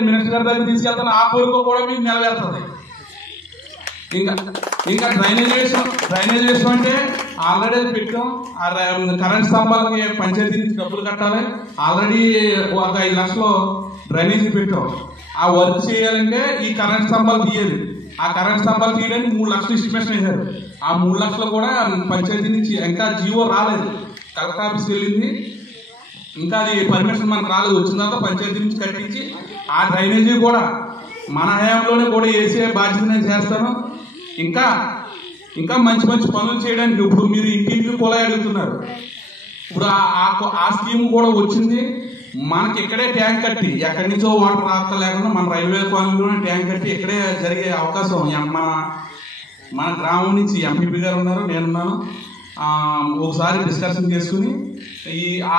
నేను మినిస్టర్ గారి దగ్గర తీసుకెళ్తాను, ఆ కోరిక కూడా మీకు నెరవేరుతుంది. ఇంకా డ్రైనేజ్ అంటే ఆల్రెడీ పెట్టాం. కరెంట్ స్తంభాలకి పంచాయతీ నుంచి డబ్బులు కట్టాలి. ఆల్రెడీ ఒక 5 లక్షలు డ్రైనేజ్ పెట్టాం. ఆ వర్క్ చేయాలంటే ఈ కరెంట్ స్తంభాలు తీయాలి. ఆ కరెంట్ స్తంభాలు తీయడానికి 3 లక్షలు ఎస్టిమేషన్ వేశారు. ఆ 3 లక్షలు కూడా పంచాయతీ నుంచి ఇంకా జీవో రాలేదు, కలెక్టర్ ఆఫీస్కి వెళ్ళింది, ఇంకా అది పర్మిషన్ మనకు రాలేదు. వచ్చిన తర్వాత పంచాయతీ నుంచి కట్టించి ఆ డ్రైనేజీ కూడా మన హయాంలోనే కూడా వేసే బాధ్యత నేను చేస్తాను. ఇంకా మంచి పనులు చేయడానికి ఇప్పుడు మీరు ఇంటింటికి కుళాయి అడుగుతున్నారు. ఇప్పుడు ఆ స్కీమ్ కూడా వచ్చింది. మనకి ఇక్కడే ట్యాంక్ కట్టి ఎక్కడి నుంచో వాటర్ రాక లేకుండా మన రైల్వే కాలనీలోనే ట్యాంక్ కట్టి ఇక్కడే జరిగే అవకాశం మన గ్రామం నుంచి ఎంపీపీ గారు ఉన్నారు, నేనున్నాను. ఒకసారి డిస్కషన్ చేసుకుని ఆ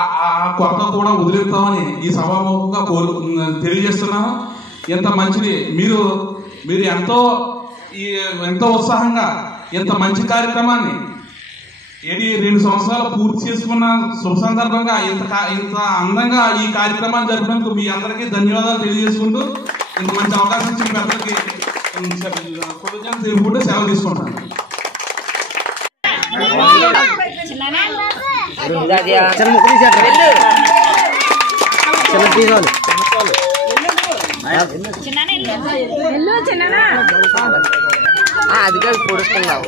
కొరత కూడా వదిలేస్తామని ఈ సభాముఖంగా తెలియజేస్తున్నాను. ఎంత మంచిది మీరు ఎంతో ఉత్సాహంగా ఇంత మంచి కార్యక్రమాన్ని 2 సంవత్సరాలు పూర్తి చేసుకున్న శుభ సందర్భంగా ఇంత అందంగా ఈ కార్యక్రమాన్ని జరిపినందుకు మీ అందరికీ ధన్యవాదాలు తెలియజేసుకుంటూ ఇంత మంచి అవకాశం ఇచ్చిన పెద్దలకి కృతజ్ఞతలు తెలుపుకుంటూ సెలవు తీసుకుంటాను. అది కాదు పొడుస్తున్నావు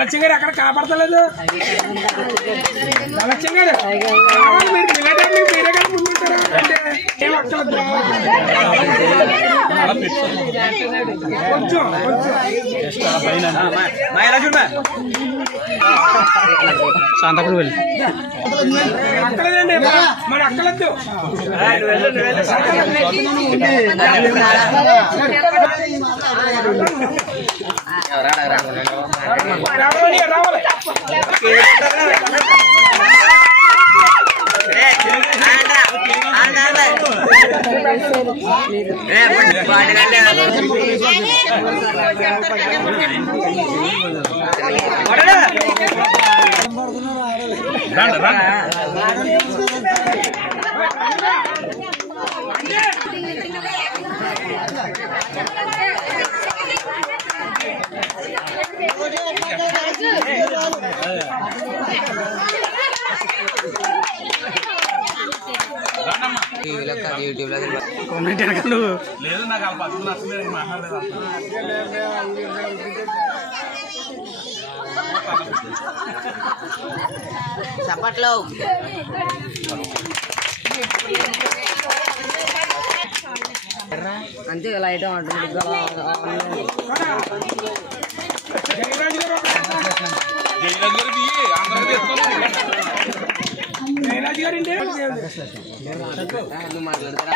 లక్ష్యం గారు అక్కడ కనపడతలేదు. లక్ష్యం గారు మీరే కానీ ముందుంటారా అంటే కొంచెం శాంతపురం వెళ్ళి అక్కలేదండి, మరి అక్కలద్దు. రావాలి రావాలి లేదు, నాకు ఆ పక్కన నచ్చలేదు, మాట్లాడలేదు. చప్పట్లో అంతే లైట్ ఆటోమేటిక్ మాట్లాడతారా